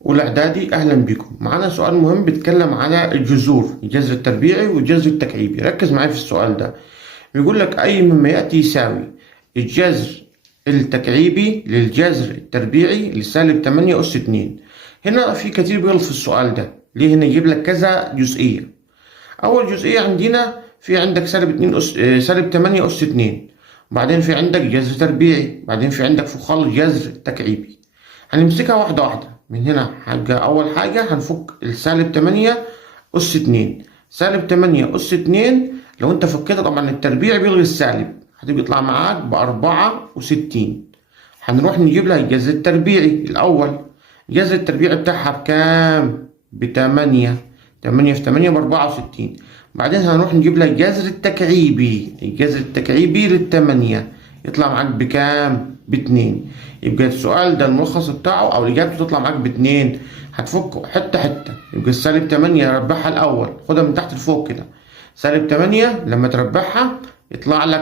والإعدادي أهلا بكم. معانا سؤال مهم بيتكلم على الجذور، الجذر التربيعي والجذر التكعيبي. ركز معايا في السؤال ده. بيقول لك أي مما يأتي يساوي الجذر التكعيبي للجذر التربيعي لسالب 8 أس 2. هنا في كتير بيغلط في السؤال ده. ليه؟ هنا يجيب لك كذا جزئية. أول جزئية عندنا في عندك سالب 2 سالب 8 أس 2، وبعدين في عندك جذر تربيعي، بعدين في عندك فوق خالص جذر تكعيبي. هنمسكها واحدة واحدة. من هنا أول حاجة هنفك السالب 8 أس 2. سالب 8 أس 2 لو أنت فكيتها طبعا التربيع بيلغي السالب، هتطلع معاك ب64. هنروح نجيب لها الجذر التربيعي الأول. الجذر التربيعي بتاعها بكام؟ ب8. 8 في 8 ب64. بعدين هنروح نجيب لها الجذر التكعيبي. الجذر التكعيبي لل8 يطلع معاك بكام؟ ب2. يبقى السؤال ده الملخص بتاعه أو الإجابة تطلع معاك ب2. هتفكه حتة حتة. يبقى السالب 8 ربعها الأول، خدها من تحت لفوق كده. سالب 8 لما تربعها يطلع لك